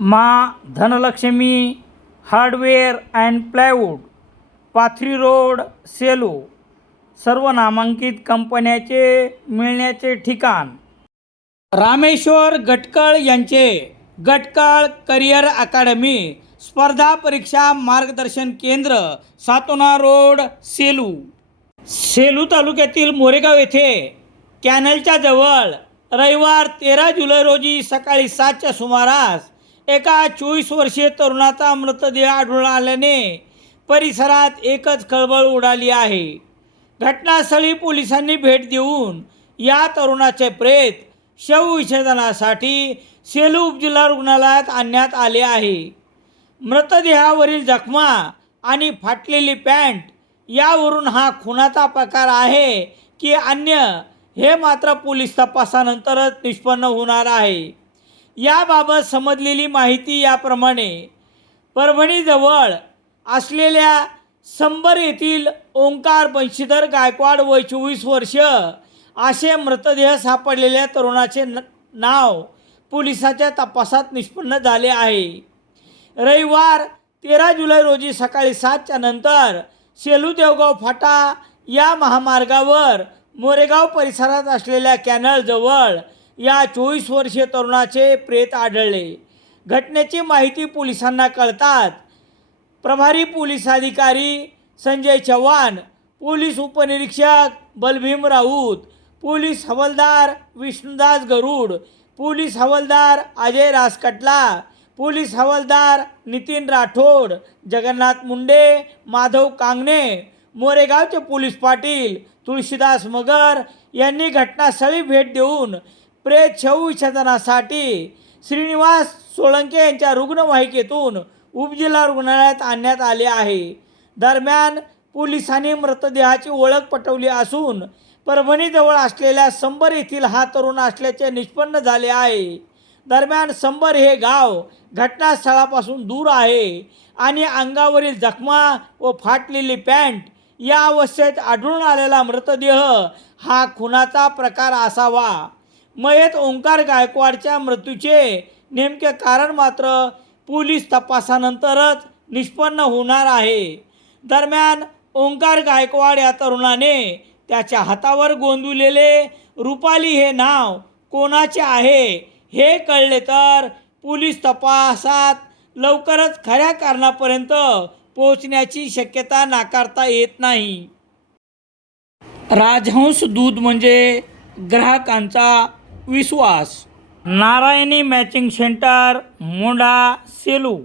मा Dhanlaxmi hardware and plywood Pathri road Selu सर्व नामांकित कंपन्याचे मिळण्याचे ठिकाण. रामेश्वर गटकळ यांचे गटकळ करिअर अकादमी स्पर्धा परीक्षा मार्गदर्शन केंद्र सातोना रोड सेलू. सेलू तालुक्यातील मोरेगाव येथे कॅनलच्या जवळ रविवार तेरा जुलै रोजी सकाळी सातच्या सुमारास एका चोवीस वर्षीय तरुणाचा मृतदेह आढळून आल्याने परिसरात एकच खळबळ उडाली आहे. घटनास्थळी पोलिसांनी भेट देऊन या तरुणाचे प्रेत शवविच्छेदनासाठी सेलू उपजिल्हा रुग्णालयात आणण्यात आले आहे. मृतदेहावरील जखमा आणि फाटलेली पॅन्ट यावरून हा खुनाचा प्रकार आहे की अन्य हे मात्र पोलीस तपासानंतरच निष्पन्न होणार आहे. याबाबत समजलेली माहिती याप्रमाणे परभणीजवळ असलेल्या संबर येथील ओंकार बंशीधर गायकवाड वय चोवीस वर्ष असे मृतदेह सापडलेल्या तरुणाचे न नाव पोलिसाच्या तपासात निष्पन्न झाले आहे. रविवार तेरा जुलै रोजी सकाळी सातच्या नंतर सेलू देवगाव फाटा या महामार्गावर मोरेगाव परिसरात असलेल्या कॅनलजवळ या चोवीस वर्षीय तरुणाचे प्रेत आढळले. घटनेची माहिती पोलिसांना कळतात प्रभारी पोलीस अधिकारी संजय चव्हाण पोलीस उपनिरीक्षक बलभीम राऊत पोलीस हवालदार विष्णुदास गरुड पोलीस हवालदार अजय रासकटला पोलीस हवालदार नितीन राठोड जगन्नाथ मुंडे माधव कांगणे मोरेगावचे पोलीस पाटील तुळशीदास मगर यांनी घटनास्थळी भेट देऊन प्रेत शवविच्छेदनासाठी श्रीनिवास सोळंके यांच्या रुग्णवाहिकेतून उपजिल्हा रुग्णालयात आणण्यात आले आहे. दरम्यान पोलिसांनी मृतदेहाची ओळख पटवली असून परभणीजवळ असलेल्या संबर येथील हा तरुण असल्याचे निष्पन्न झाले आहे. दरम्यान संबर हे गाव घटनास्थळापासून दूर आहे आणि अंगावरील जखमा व फाटलेली पॅन्ट या अवस्थेत आढळून आलेला मृतदेह हा खुनाचा प्रकार असावा. मयत ओंकार गायकवाडच्या मृत्यूचे नेमके कारण मात्र पोलीस तपासानंतरच निष्पन्न होणार आहे. दरम्यान ओंकार गायकवाड या तरुणाने त्याच्या हातावर गोंदवलेले रुपाली हे नाव कोणाचे आहे हे कळले तर पोलीस तपासात लवकरच खऱ्या कारणापर्यंत पोहोचण्याची शक्यता नाकारता येत नाही. राजहंस दूध म्हणजे ग्राहकांचा વિશ્વાસ. નારાયણી મેચિંગ સેન્ટર મોડા સેલું.